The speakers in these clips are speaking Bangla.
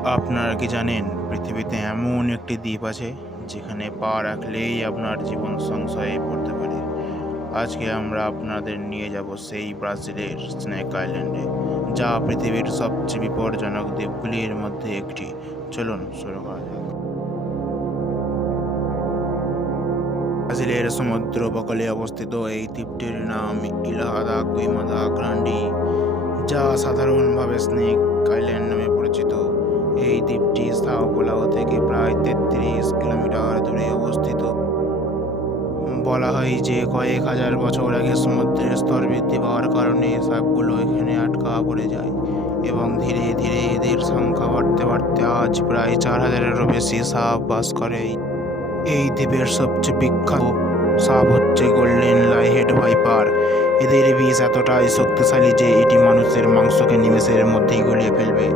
আপনারা কি জানেন পৃথিবীতে এমন একটি দ্বীপ আছে যেখানে পা রাখলেই আপনার জীবন সংশয়ে পড়তে পারে। আজকে আমরা আপনাদের নিয়ে যাব সেই ব্রাজিলের স্নেক আইল্যান্ডে, যা পৃথিবীর সবচেয়ে বিপজ্জনক দ্বীপগুলির মধ্যে একটি। চলুন শুরু করা যাক। ব্রাজিলের সমুদ্র উপকূলে অবস্থিত এই দ্বীপটির নাম ইলহা দা কুইমাদা গ্রান্ডি, যা সাধারণভাবে স্নেক আইল্যান্ড নামে পরিচিত। এই দ্বীপটি সাও পাওলো থেকে প্রায় 33 কিলোমিটার দূরে অবস্থিত। বলা হয় যে কয়েক হাজার বছর আগে সমুদ্রের স্তর বৃদ্ধি পাওয়ার কারণে সাপগুলো এখানে আটকা পড়ে যায় এবং ধীরে ধীরে এদের সংখ্যা বাড়তে বাড়তে আজ প্রায় 4000-এরও বেশি সাপ বাস করে। এই দ্বীপের সবচেয়ে বিখ্যাত সাপ হচ্ছে গোল্ডেন লাইহেড ভাইপার। এদের বিষ এতটাই শক্তিশালী যে এটি মানুষের মাংসকে নিমেষের মধ্যেই গলিয়ে ফেলবে।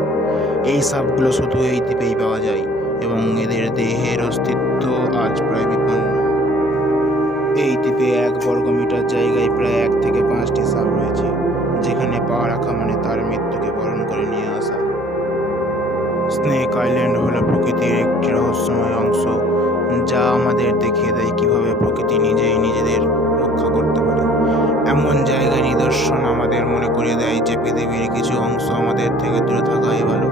এই সাপগুলো শুধু এই দ্বীপেই পাওয়া যায় এবং এদের দেহের অস্তিত্ব আজ প্রায় বিপন্ন। এই দ্বীপে 1 বর্গমিটার জায়গায় প্রায় 1 থেকে 5টি সাপ রয়েছে, যেখানে পা রাখা মানে তার মৃত্যুকে বরণ করে নিয়ে আসা। স্নেক আইল্যান্ড হলো প্রকৃতির একটি রহস্যময় অংশ, যা আমাদের দেখিয়ে দেয় কিভাবে প্রকৃতি নিজেই নিজেদের রক্ষা করতে পারে। এমন জায়গায় নিদর্শন আমাদের মনে করিয়ে দেয় যে পৃথিবীর কিছু অংশ আমাদের থেকে দূরে থাকাই ভালো।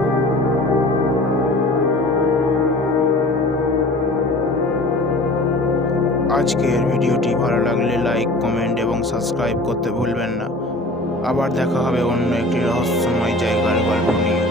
আজকের ভিডিওটি ভালো লাগলে লাইক, কমেন্ট এবং সাবস্ক্রাইব করতে ভুলবেন না। আবার দেখা হবে অন্য একটি রহস্যময় জায়গার গল্প নিয়ে।